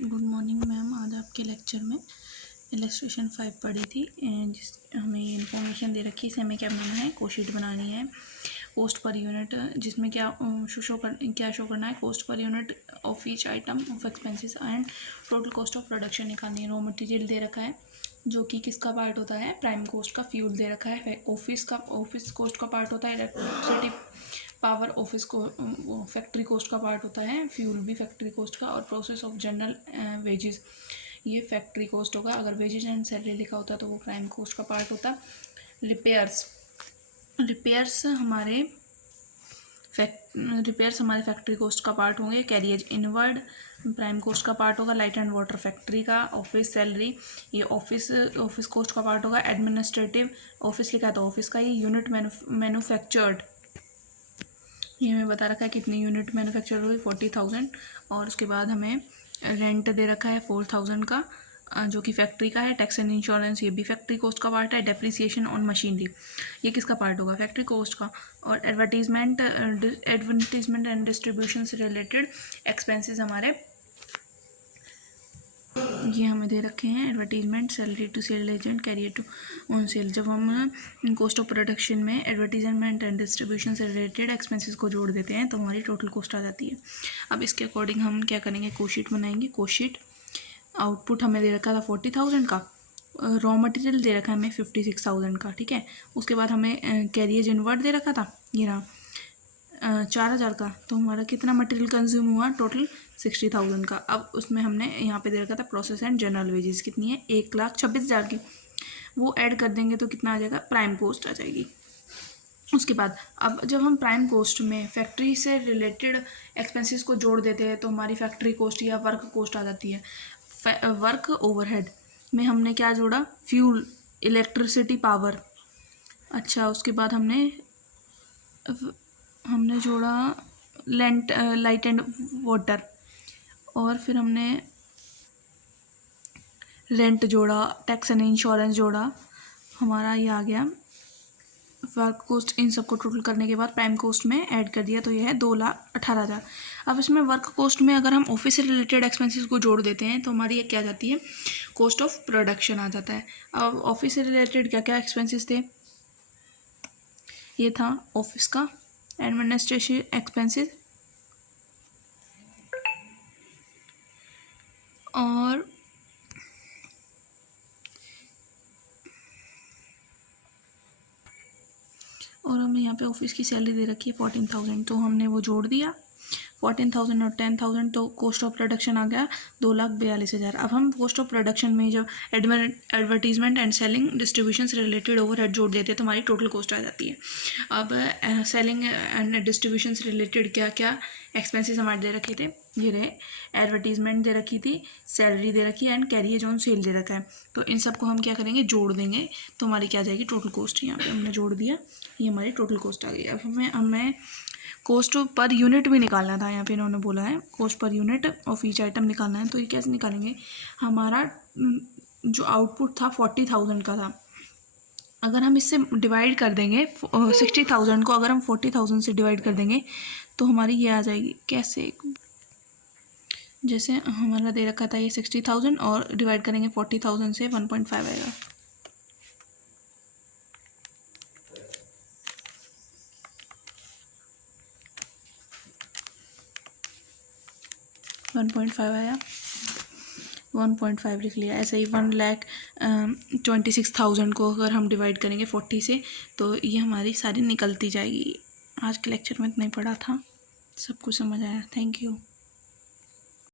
Good morning ma'am. आज आपके lecture में इलस्ट्रेशन 5 पढ़ी थी, जिस हमें इन्फॉर्मेशन दे रखी है। इसे हमें क्या बनाना है, कोशीट बनानी है, कोस्ट पर यूनिट, जिसमें क्या शो करना है, कोस्ट पर unit of each item of expenses and total cost of production निकालनी है। रॉ मटेरियल दे रखा है जो कि किसका पार्ट होता है, प्राइम कॉस्ट का। फ्यूल दे रखा है, ऑफिस कॉस्ट का पार्ट होता है। इलेक्ट्रिसिटी पावर ऑफिस को फैक्ट्री कॉस्ट का पार्ट होता है। फ्यूल भी फैक्ट्री कॉस्ट का। और प्रोसेस ऑफ जनरल वेजेस, ये फैक्ट्री कॉस्ट होगा। अगर वेजेस एंड सैलरी लिखा होता तो वो प्राइम कॉस्ट का पार्ट होता। रिपेयर्स हमारे फैक्ट्री कॉस्ट का पार्ट होंगे। कैरियज इनवर्ड प्राइम कॉस्ट का पार्ट होगा। लाइट एंड वाटर फैक्ट्री का। ऑफिस सैलरी ये ऑफिस कॉस्ट का पार्ट होगा। एडमिनिस्ट्रेटिव ऑफिस लिखा है तो ऑफिस का ही। यूनिट मैन्युफैक्चर्ड, ये हमें बता रखा है कितनी यूनिट मैन्युफैक्चर हुई, 40,000। और उसके बाद हमें रेंट दे रखा है 4,000 का, जो कि फैक्ट्री का है। टैक्स एंड इंश्योरेंस ये भी फैक्ट्री कॉस्ट का पार्ट है। डेप्रिसिएशन ऑन मशीनरी ये किसका पार्ट होगा, फैक्ट्री कॉस्ट का। और एडवर्टीजमेंट एंड डिस्ट्रीब्यूशन से रिलेटेड एक्सपेंसेस हमारे ये हमें दे रखे हैं। Advertisement, salary to sale agent, carrier to on sale. जब हम कॉस्ट ऑफ प्रोडक्शन में एडवर्टीजमेंट एंड डिस्ट्रीब्यूशन से रिलेटेड एक्सपेंसेस को जोड़ देते हैं तो हमारी टोटल कॉस्ट आ जाती है। अब इसके अकॉर्डिंग हम क्या करेंगे, कोशीट बनाएंगे। कोशीट आउटपुट हमें दे रखा था 40,000 का, रॉ मटेरियल दे रखा है हमें 56,000 का, ठीक है। उसके बाद हमें कैरियज इनवर्ड दे रखा था, ये रहा 4,000 का। तो हमारा कितना मटेरियल कंज्यूम हुआ, टोटल 60,000 का। अब उसमें हमने यहाँ पे दे रखा था प्रोसेस एंड जनरल वेजेस, कितनी है 1,26,000 की। वो ऐड कर देंगे तो कितना आ जाएगा, प्राइम कॉस्ट आ जाएगी। उसके बाद अब जब हम प्राइम कॉस्ट में फैक्ट्री से रिलेटेड एक्सपेंसेस को जोड़ देते हैं तो हमारी फैक्ट्री कॉस्ट या वर्क कॉस्ट आ जाती है। वर्क ओवरहेड में हमने क्या जोड़ा, फ्यूल, इलेक्ट्रिसिटी, पावर। अच्छा, उसके बाद हमने जोड़ा लाइट एंड वाटर। और फिर हमने रेंट जोड़ा, टैक्स एंड इंश्योरेंस जोड़ा, हमारा ये आ गया वर्क कॉस्ट। इन सबको टोटल करने के बाद प्राइम कॉस्ट में ऐड कर दिया तो ये है 2,18,000। अब इसमें वर्क कॉस्ट में अगर हम ऑफिस से रिलेटेड एक्सपेंसेस को जोड़ देते हैं तो हमारी ये क्या जाती है, कॉस्ट ऑफ प्रोडक्शन आ जाता है। अब ऑफिस से रिलेटेड क्या क्या एक्सपेंसेस थे, ये था ऑफिस का एडमिनिस्ट्रेशन एक्सपेंसेस, और हमें यहाँ पे ऑफिस की सैलरी दे रखी है 14,000, तो हमने वो जोड़ दिया 14,000 और 10,000, तो कॉस्ट ऑफ प्रोडक्शन आ गया 2,42,000। अब हम कॉस्ट ऑफ प्रोडक्शन में जो एडवर्टीजमेंट एंड सेलिंग डिस्ट्रीब्यूशन से रिलेटेड ओवरहेड जोड़ देते हैं तो हमारी टोटल कॉस्ट आ जाती है। अब सेलिंग एंड डिस्ट्रीब्यूशन से रिलेटेड क्या क्या एक्सपेंसेस हमारे दे रखे थे, ये रहे। एडवर्टीजमेंट दे रखी थी, सैलरी दे रखी है, एंड कैरियज ऑन सेल दे रखा है। तो इन सबको हम क्या करेंगे, जोड़ देंगे तो हमारी क्या जाएगी, टोटल कॉस्ट। यहाँ पे हमने जोड़ दिया, ये हमारी टोटल कॉस्ट आ गई। अब हमें कॉस्ट पर यूनिट भी निकालना था। यहाँ पे इन्होंने बोला है cost per unit of each item निकालना है। तो ये कैसे निकालेंगे, हमारा जो आउटपुट था 40,000 का था, अगर हम इससे डिवाइड कर देंगे 60,000 को, अगर हम 40,000 से डिवाइड कर देंगे तो हमारी ये आ जाएगी। कैसे, जैसे हमारा दे रखा था ये 60,000 और डिवाइड करेंगे 40,000 से, 1.5 आएगा। 1.5 आया, 1.5 लिख लिया। ऐसे ही 1,26,000 को अगर हम डिवाइड करेंगे 40 से तो ये हमारी सारी निकलती जाएगी। आज के लेक्चर में इतना ही पढ़ा था, सब कुछ समझ आया। Thank you.